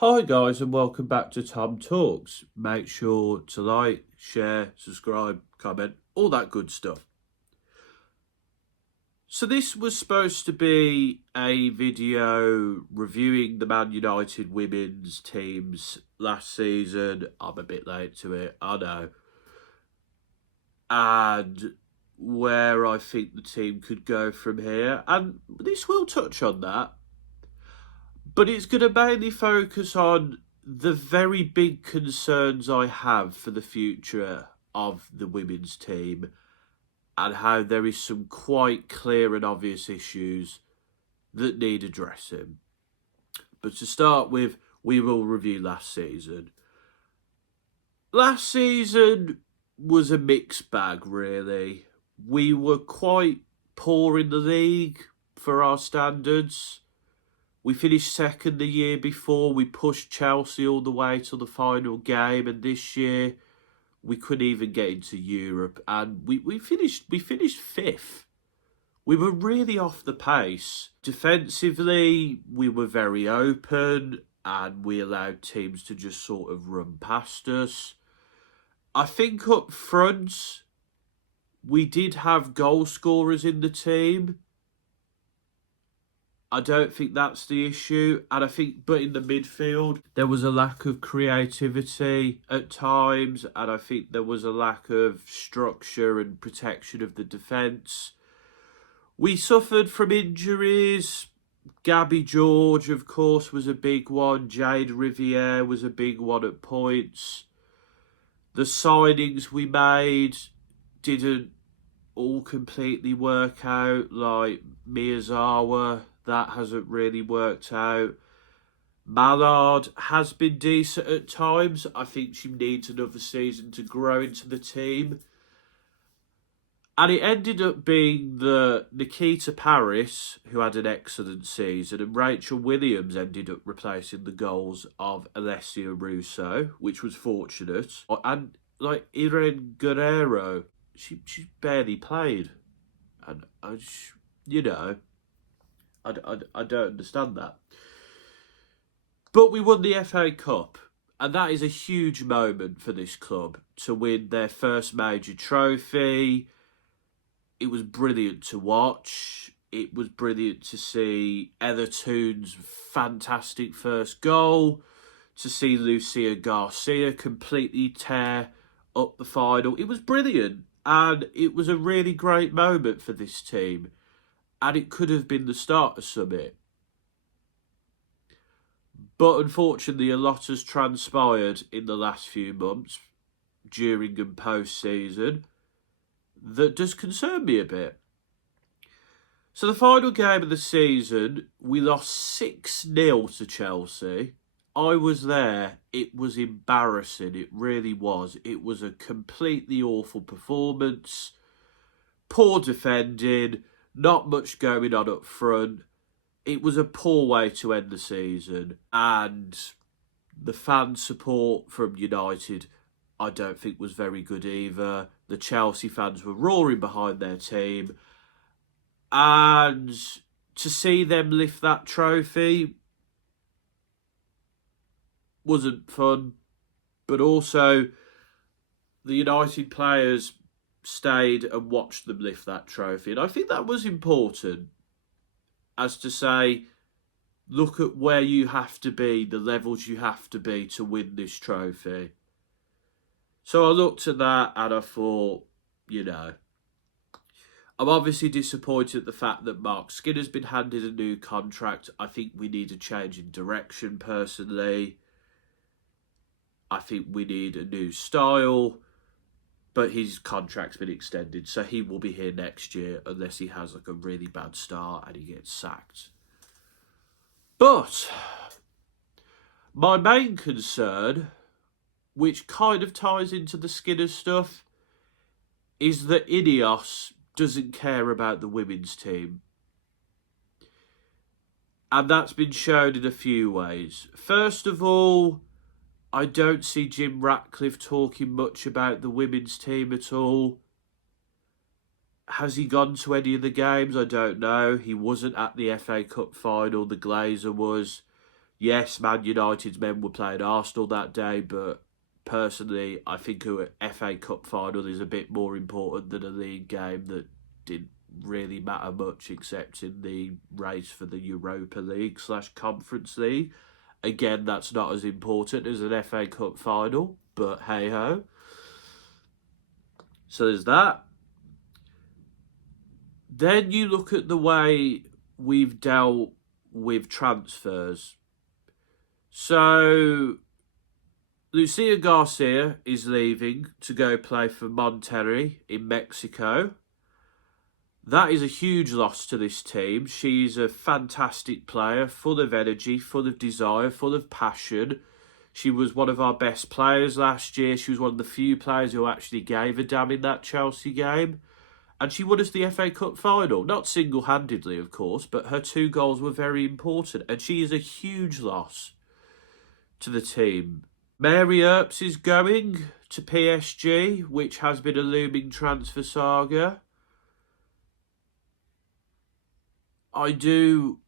Hi guys and welcome back to Tom Talks. Make sure to like, share, subscribe, comment, all that good stuff. So this was supposed to be a video reviewing the Man United women's teams last season. I'm a bit late to it, I know. And where I think the team could go from here. And this will touch on that. But it's going to mainly focus on the very big concerns I have for the future of the women's team and how there is some quite clear and obvious issues that need addressing. But to start with, we will review last season. Last season was a mixed bag, really. We were quite poor in the league for our standards. We finished second the year before. We pushed Chelsea all the way to the final game, and this year we couldn't even get into Europe, and we finished fifth. We were really off the pace. Defensively, we were very open, and we allowed teams to just sort of run past us. I think up front, we did have goal scorers in the team. I don't think that's the issue. And I think, but in the midfield, there was a lack of creativity at times. And I think there was a lack of structure and protection of the defence. We suffered from injuries. Gabby George, of course, was a big one. Jade Riviere was a big one at points. The signings we made didn't all completely work out, like Miyazawa. That hasn't really worked out. Mallard has been decent at times. I think she needs another season to grow into the team. And it ended up being the Nikita Paris, who had an excellent season, and Rachel Williams ended up replacing the goals of Alessia Russo, which was fortunate. And like Irene Guerrero, she barely played. And, I don't understand that. But we won the FA Cup, and that is a huge moment for this club to win their first major trophy. It was brilliant to watch. It was brilliant to see Ella Toon's fantastic first goal, to see Lucia Garcia completely tear up the final. It was brilliant, and it was a really great moment for this team. And it could have been the start of something. But unfortunately, a lot has transpired in the last few months, during and post-season, that does concern me a bit. So the final game of the season, we lost 6-0 to Chelsea. I was there. It was embarrassing. It really was. It was a completely awful performance. Poor defending. Not much going on up front. It was a poor way to end the season. And the fan support from United, I don't think was very good either. The Chelsea fans were roaring behind their team. And to see them lift that trophy wasn't fun. But also, the United players stayed and watched them lift that trophy. And I think that was important, as to say, look at where you have to be, the levels you have to be to win this trophy. So I looked at that and I thought, I'm obviously disappointed at the fact that Mark Skinner's been handed a new contract. I think we need a change in direction, personally. I think we need a new style. But his contract's been extended, so he will be here next year unless he has like a really bad start and he gets sacked. But my main concern, which kind of ties into the Skinner stuff, is that Ineos doesn't care about the women's team. And that's been shown in a few ways. First of all, I don't see Jim Ratcliffe talking much about the women's team at all. Has he gone to any of the games? I don't know. He wasn't at the FA Cup final. The Glazer was. Yes, Man United's men were playing Arsenal that day, but personally, I think a FA Cup final is a bit more important than a league game that didn't really matter much except in the race for the Europa League / Conference League. Again, that's not as important as an FA Cup final, but hey ho. So there's that. Then you look at the way we've dealt with transfers. So Lucia Garcia is leaving to go play for Monterrey in Mexico. That is a huge loss to this team. She's a fantastic player, full of energy, full of desire, full of passion. She was one of our best players last year. She was one of the few players who actually gave a damn in that Chelsea game. And she won us the FA Cup final. Not single-handedly, of course, but her 2 goals were very important. And she is a huge loss to the team. Mary Earps is going to PSG, which has been a looming transfer saga. I do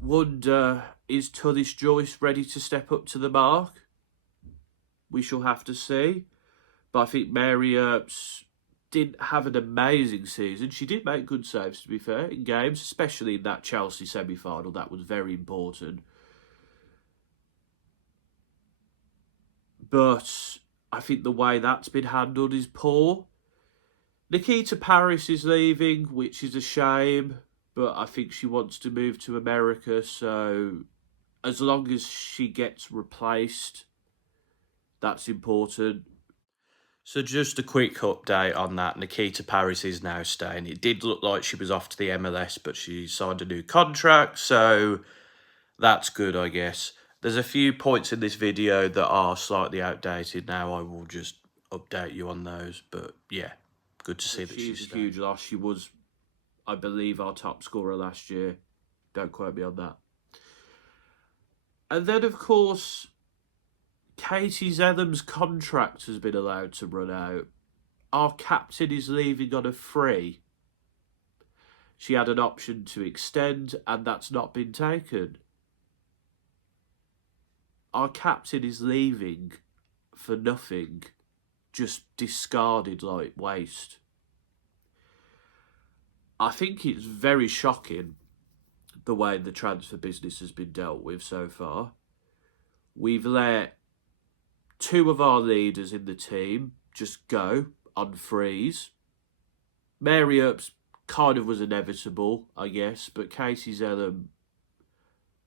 wonder, is Tullis Joyce ready to step up to the mark? We shall have to see. But I think Mary Earps didn't have an amazing season. She did make good saves, to be fair, in games, especially in that Chelsea semi-final. That was very important. But I think the way that's been handled is poor. Nikita Paris is leaving, which is a shame. But I think she wants to move to America, so as long as she gets replaced, that's important. So just a quick update on that. Nikita Paris is now staying. It did look like she was off to the MLS, but she signed a new contract, so that's good, I guess. There's a few points in this video that are slightly outdated now. I will just update you on those, but yeah, good to see that she's a huge loss. She was, I believe, our top scorer last year. Don't quote me on that. And then, of course, Katie Zedham's contract has been allowed to run out. Our captain is leaving on a free. She had an option to extend, and that's not been taken. Our captain is leaving for nothing, just discarded like waste. I think it's very shocking the way the transfer business has been dealt with so far. We've let 2 of our leaders in the team just go on freeze. Mary Earps kind of was inevitable, I guess, but Casey Zellum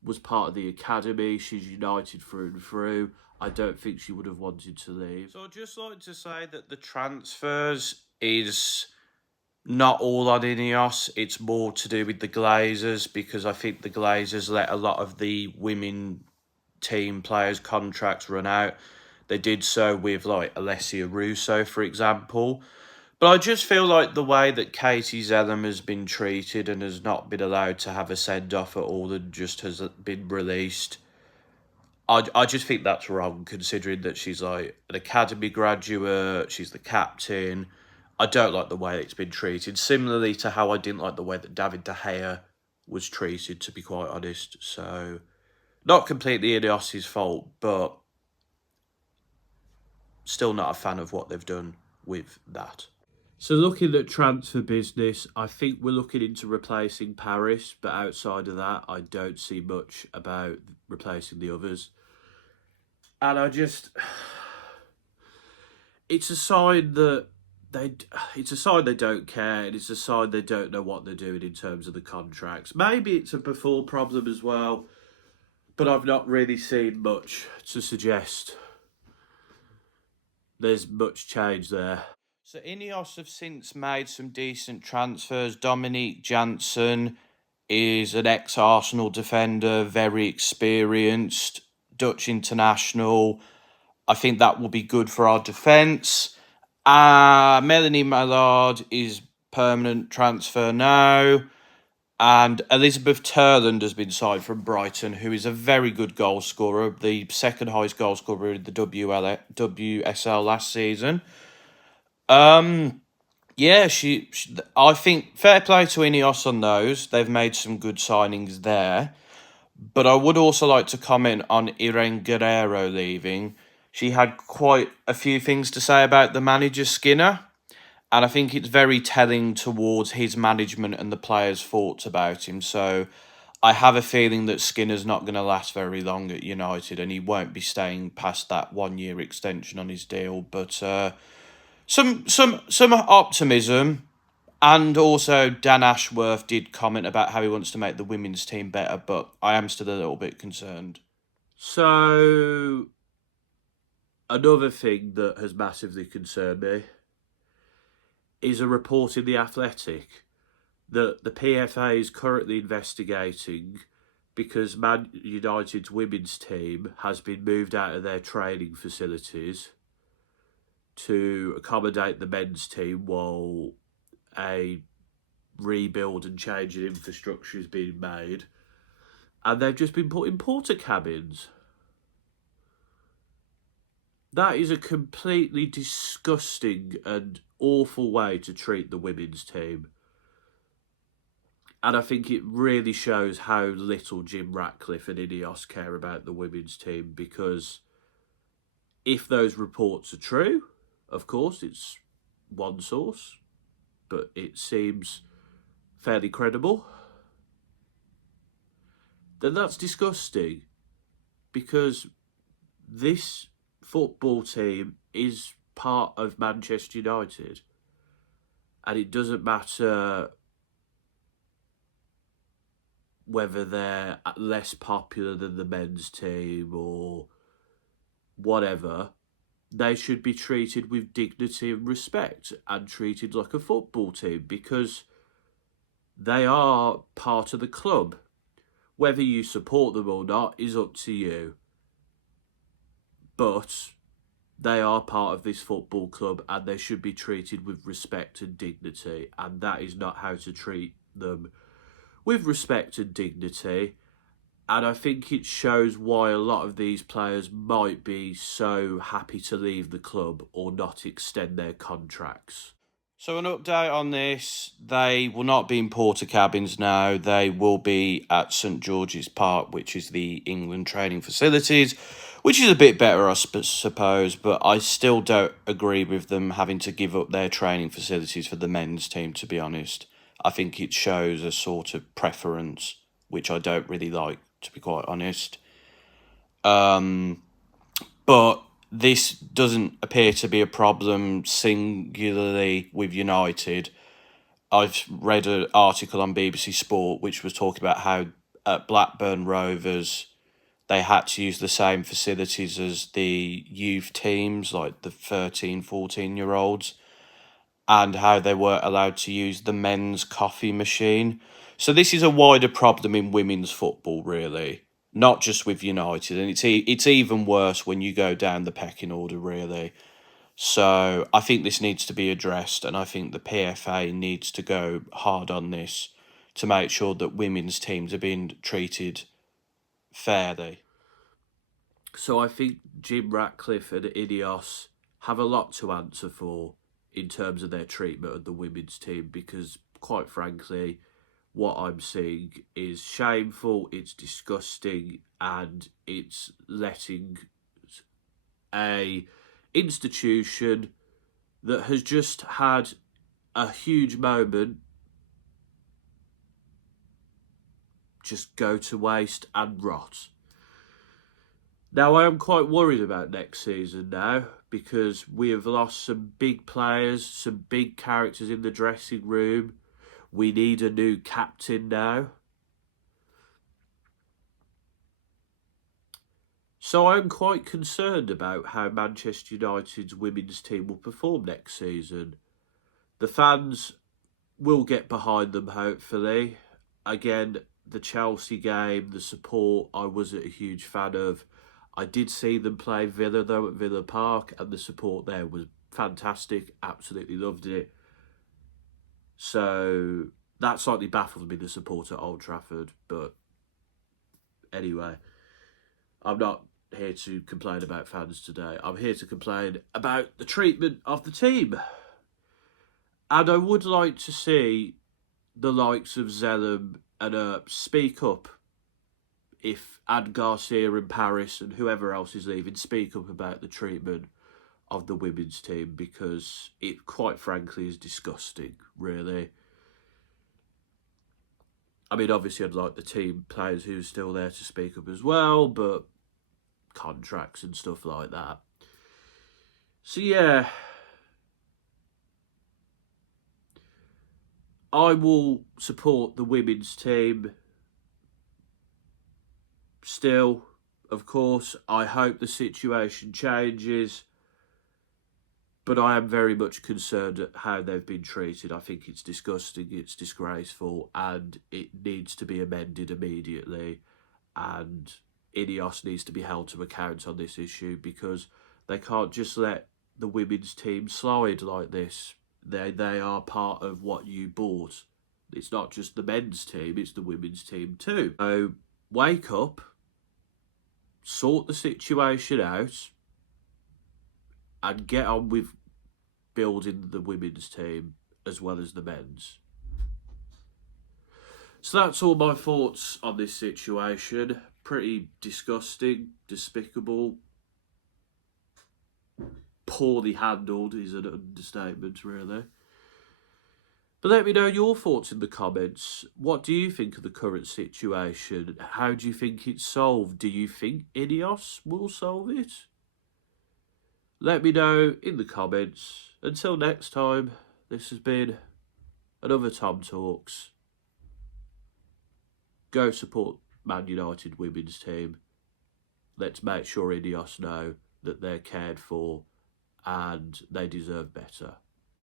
was part of the academy. She's United through and through. I don't think she would have wanted to leave. So I'd just like to say that the transfers is not all on Ineos. It's more to do with the Glazers, because I think the Glazers let a lot of the women team players' contracts run out. They did so with like Alessia Russo, for example. But I just feel like the way that Katie Zellum has been treated and has not been allowed to have a send-off at all and just has been released, I just think that's wrong, considering that she's like an academy graduate, she's the captain. I don't like the way it's been treated, similarly to how I didn't like the way that David De Gea was treated, to be quite honest. So, not completely Ineos' fault, but still not a fan of what they've done with that. So looking at transfer business, I think we're looking into replacing Paris, but outside of that, I don't see much about replacing the others. And it's a sign that they don't care, and it's a sign they don't know what they're doing in terms of the contracts. Maybe it's a before problem as well, but I've not really seen much to suggest there's much change there. So Ineos have since made some decent transfers. Dominique Janssen is an ex-Arsenal defender, very experienced, Dutch international. I think that will be good for our defence. Melanie Mallard is permanent transfer now. And Elizabeth Turland has been signed from Brighton, who is a very good goal scorer, the second highest goal scorer in the WSL last season. Yeah, I think fair play to Ineos on those. They've made some good signings there. But I would also like to comment on Irene Guerrero leaving. She had quite a few things to say about the manager Skinner, and I think it's very telling towards his management and the players' thoughts about him. So I have a feeling that Skinner's not going to last very long at United, and he won't be staying past that 1 year extension on his deal. But some optimism. And also, Dan Ashworth did comment about how he wants to make the women's team better, but I am still a little bit concerned. So, another thing that has massively concerned me is a report in The Athletic that the PFA is currently investigating because Man United's women's team has been moved out of their training facilities to accommodate the men's team while a rebuild and change in infrastructure is being made, and they've just been put in porter cabins. That is a completely disgusting and awful way to treat the women's team. And I think it really shows how little Jim Ratcliffe and Ineos care about the women's team, because if those reports are true, of course, it's one source, but it seems fairly credible, then that's disgusting, because this football team is part of Manchester United, and it doesn't matter whether they're less popular than the men's team or whatever. They should be treated with dignity and respect and treated like a football team, because they are part of the club. Whether you support them or not is up to you. But they are part of this football club, and they should be treated with respect and dignity. And that is not how to treat them with respect and dignity. And I think it shows why a lot of these players might be so happy to leave the club or not extend their contracts. So an update on this: they will not be in porter cabins now. They will be at St George's Park, which is the England training facilities, which is a bit better, I suppose, but I still don't agree with them having to give up their training facilities for the men's team, to be honest. I think it shows a sort of preference, which I don't really like, to be quite honest. But this doesn't appear to be a problem singularly with United. I've read an article on BBC Sport which was talking about how at Blackburn Rovers they had to use the same facilities as the youth teams, like the 13, 14-year-olds, and how they weren't allowed to use the men's coffee machine. So this is a wider problem in women's football, really, not just with United, and it's even worse when you go down the pecking order, really. So I think this needs to be addressed, and I think the PFA needs to go hard on this to make sure that women's teams are being treated fairly. So I think Jim Ratcliffe and Ineos have a lot to answer for in terms of their treatment of the women's team, because quite frankly, what I'm seeing is shameful, it's disgusting, and it's letting a institution that has just had a huge moment just go to waste and rot. Now, I am quite worried about next season now, because we have lost some big players, some big characters in the dressing room. We need a new captain now. So I'm quite concerned about how Manchester United's women's team will perform next season. The fans will get behind them, hopefully. Again, the Chelsea game, the support, I wasn't a huge fan of. I did see them play Villa, though, at Villa Park, and the support there was fantastic. Absolutely loved it. So that slightly baffled me, the support at Old Trafford. But anyway, I'm not here to complain about fans today. I'm here to complain about the treatment of the team. And I would like to see the likes of Zellum and Earp speak up if Ad Garcia and Paris and whoever else is leaving speak up about the treatment of the women's team, because it, quite frankly, is disgusting, really. I mean, obviously, I'd like the team players who's still there to speak up as well, but contracts and stuff like that. So, yeah, I will support the women's team still, of course. I hope the situation changes, but I am very much concerned at how they've been treated. I think it's disgusting, it's disgraceful, and it needs to be amended immediately. And Ineos needs to be held to account on this issue, because they can't just let the women's team slide like this. They are part of what you bought. It's not just the men's team, it's the women's team too. So wake up, sort the situation out, and get on with building the women's team as well as the men's. So that's all my thoughts on this situation. Pretty disgusting, despicable, poorly handled is an understatement, really. But let me know your thoughts in the comments. What do you think of the current situation? How do you think it's solved? Do you think Ineos will solve it? Let me know in the comments. Until next time, this has been another Tom Talks. Go support Man United women's team. Let's make sure Ineos know that they're cared for and they deserve better.